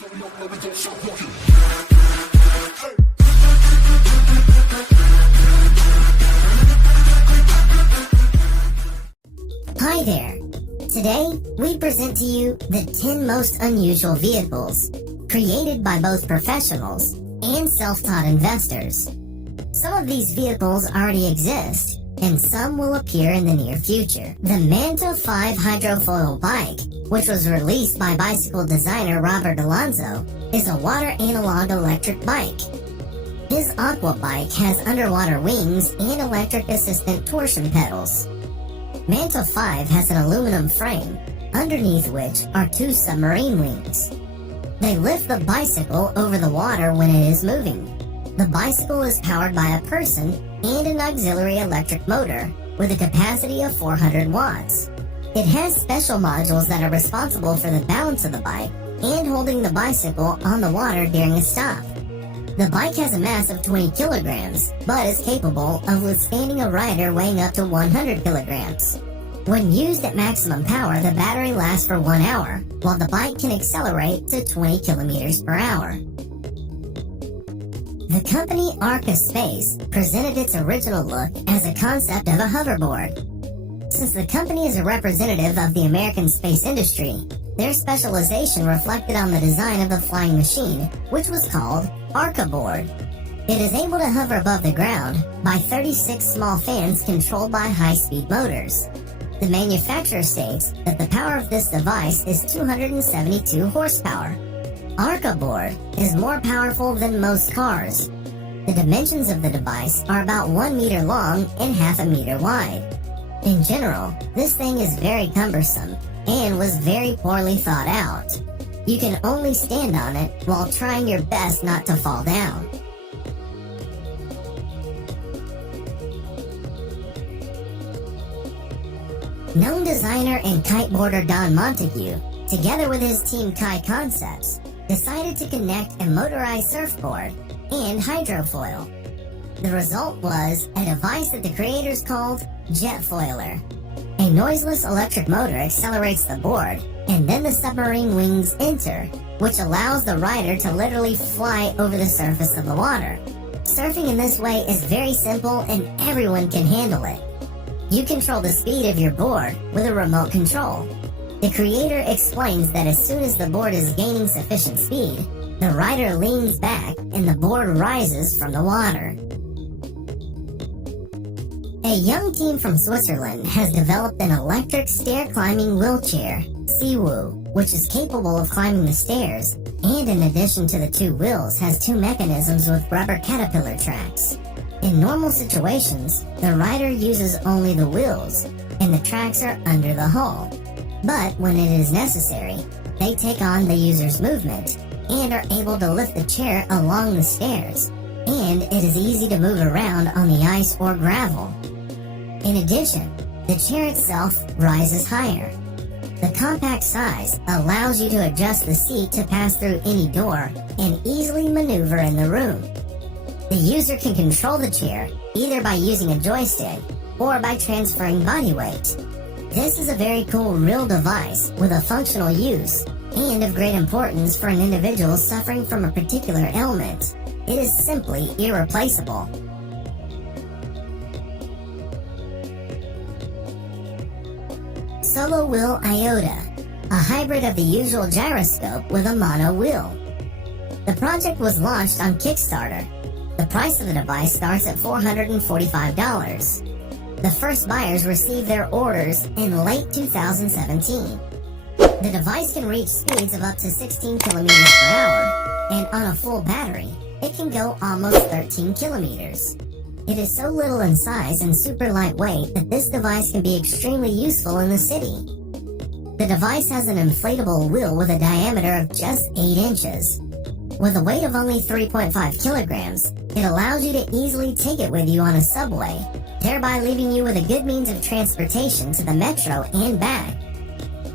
Hi there. Today, we present to you the 10 most unusual vehicles created by both professionals and self-taught investors. Some of these vehicles already exist, and some will appear in the near future. The Manta 5 hydrofoil bike, which was released by bicycle designer Robert Alonso, is a water analog electric bike. His Aqua bike has underwater wings and electric assistant torsion pedals. Manta 5 has an aluminum frame, underneath which are 2 submarine wings. They lift the bicycle over the water when it is moving. The bicycle is powered by a person and an auxiliary electric motor with a capacity of 400 watts. It has special modules that are responsible for the balance of the bike and holding the bicycle on the water during a stop. The bike has a mass of 20 kilograms, but is capable of withstanding a rider weighing up to 100 kilograms. When used at maximum power, the battery lasts for 1 hour, while the bike can accelerate to 20 kilometers per hour. The company Arca Space presented its original look as a concept of a hoverboard. Since the company is a representative of the American space industry, their specialization reflected on the design of the flying machine, which was called Arca Board. It is able to hover above the ground by 36 small fans controlled by high-speed motors. The manufacturer states that the power of this device is 272 horsepower. Arca Board is more powerful than most cars. The dimensions of the device are about 1 meter long and half a meter wide. In general, this thing is very cumbersome and was very poorly thought out. You can only stand on it while trying your best not to fall down. Known designer and kiteboarder Don Montague, together with his team Kai Concepts, decided to connect a motorized surfboard and hydrofoil. The result was a device that the creators called Jetfoiler. A noiseless electric motor accelerates the board, and then the submarine wings enter, which allows the rider to literally fly over the surface of the water. Surfing in this way is very simple and everyone can handle it. You control the speed of your board with a remote control. The creator explains that as soon as the board is gaining sufficient speed, the rider leans back and the board rises from the water. A young team from Switzerland has developed an electric stair-climbing wheelchair, Seawoo, which is capable of climbing the stairs, and in addition to the 2 wheels has 2 mechanisms with rubber caterpillar tracks. In normal situations, the rider uses only the wheels, and the tracks are under the hull. But when it is necessary, they take on the user's movement, and are able to lift the chair along the stairs, and it is easy to move around on the ice or gravel. In addition, the chair itself rises higher. The compact size allows you to adjust the seat to pass through any door and easily maneuver in the room. The user can control the chair either by using a joystick or by transferring body weight. This is a very cool real device with a functional use and of great importance for an individual suffering from a particular ailment. It is simply irreplaceable. Solo Wheel Iota, a hybrid of the usual gyroscope with a mono wheel. The project was launched on Kickstarter. The price of the device starts at $445. The first buyers received their orders in late 2017. The device can reach speeds of up to 16 kilometers per hour, and on a full battery, it can go almost 13 kilometers. It is so little in size and super lightweight that this device can be extremely useful in the city. The device has an inflatable wheel with a diameter of just 8 inches. With a weight of only 3.5 kilograms, it allows you to easily take it with you on a subway, thereby leaving you with a good means of transportation to the metro and back.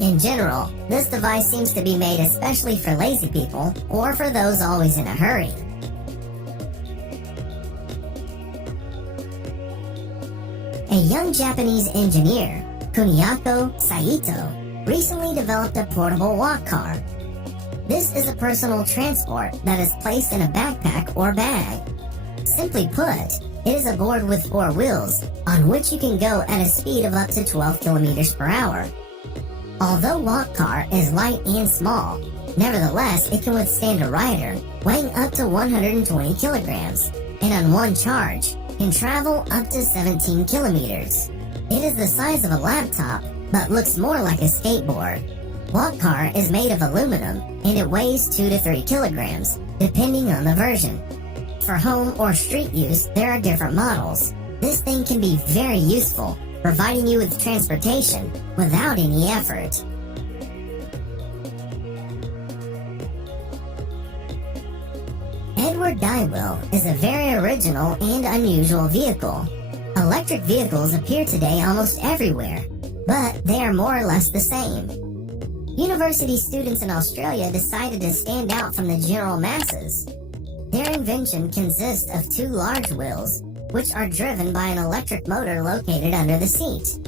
In general, this device seems to be made especially for lazy people or for those always in a hurry. A young Japanese engineer, Kuniako Saito, recently developed a portable walk car. This is a personal transport that is placed in a backpack or bag. Simply put, it is a board with 4 wheels, on which you can go at a speed of up to 12 kilometers per hour. Although Walk Car is light and small, nevertheless it can withstand a rider weighing up to 120 kilograms, and on one charge, can travel up to 17 kilometers. It is the size of a laptop, but looks more like a skateboard. Walk Car is made of aluminum, and it weighs 2 to 3 kilograms, depending on the version. For home or street use, there are different models. This thing can be very useful, providing you with transportation without any effort. Edward Dywell is a very original and unusual vehicle. Electric vehicles appear today almost everywhere, but they are more or less the same. University students in Australia decided to stand out from the general masses. Their invention consists of 2 large wheels, which are driven by an electric motor located under the seat.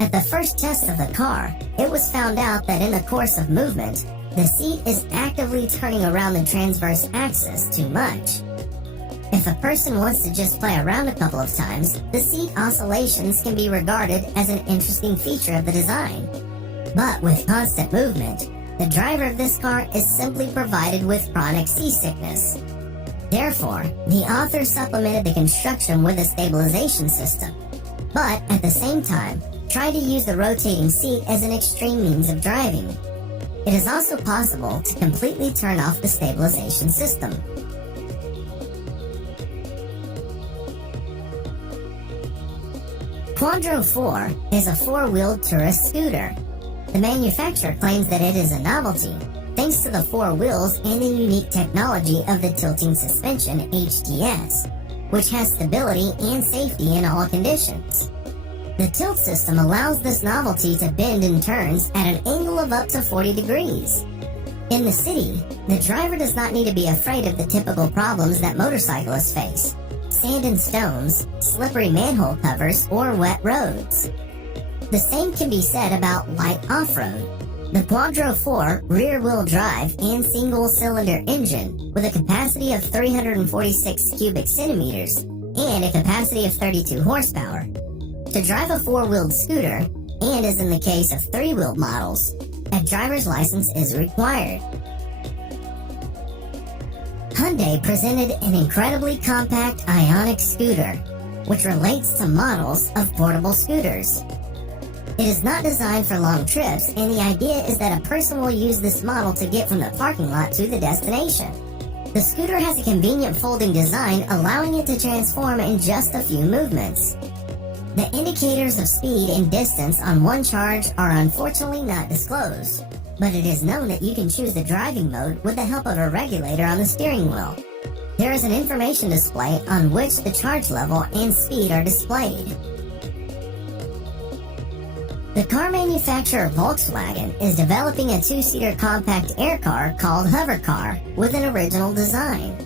At the first test of the car, it was found out that in the course of movement, the seat is actively turning around the transverse axis too much. If a person wants to just play around a couple of times, the seat oscillations can be regarded as an interesting feature of the design. But with constant movement, the driver of this car is simply provided with chronic seasickness. Therefore, the author supplemented the construction with a stabilization system, but at the same time, tried to use the rotating seat as an extreme means of driving. It is also possible to completely turn off the stabilization system. Quadro 4 is a 4-wheeled tourist scooter. The manufacturer claims that it is a novelty, thanks to the 4 wheels and the unique technology of the tilting suspension HTS, which has stability and safety in all conditions. The tilt system allows this novelty to bend and turns at an angle of up to 40 degrees. In the city, the driver does not need to be afraid of the typical problems that motorcyclists face: sand and stones, slippery manhole covers, or wet roads. The same can be said about light off-road. The Quadro 4 rear-wheel drive and single-cylinder engine with a capacity of 346 cubic centimeters and a capacity of 32 horsepower. To drive a 4-wheeled scooter, and as in the case of 3-wheeled models, a driver's license is required. Hyundai presented an incredibly compact Ioniq scooter, which relates to models of portable scooters. It is not designed for long trips, and the idea is that a person will use this model to get from the parking lot to the destination. The scooter has a convenient folding design, allowing it to transform in just a few movements. The indicators of speed and distance on one charge are unfortunately not disclosed, but it is known that you can choose the driving mode with the help of a regulator on the steering wheel. There is an information display on which the charge level and speed are displayed. The car manufacturer Volkswagen is developing a 2-seater compact air car called Hovercar with an original design.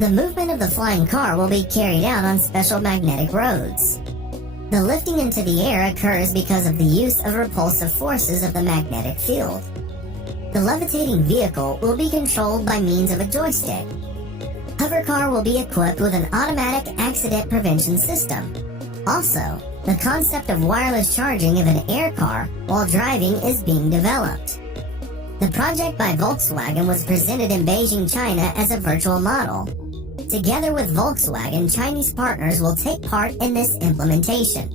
The movement of the flying car will be carried out on special magnetic roads. The lifting into the air occurs because of the use of repulsive forces of the magnetic field. The levitating vehicle will be controlled by means of a joystick. Hovercar will be equipped with an automatic accident prevention system. Also, the concept of wireless charging of an air car while driving is being developed. The project by Volkswagen was presented in Beijing, China as a virtual model. Together with Volkswagen, Chinese partners will take part in this implementation.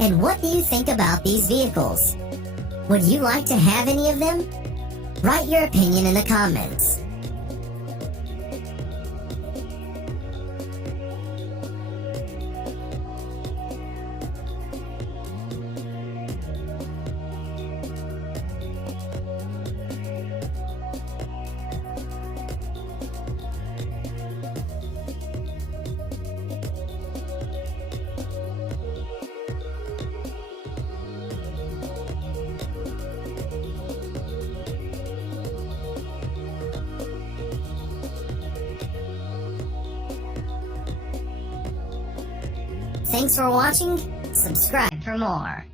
And what do you think about these vehicles? Would you like to have any of them? Write your opinion in the comments. Thanks for watching. Subscribe for more.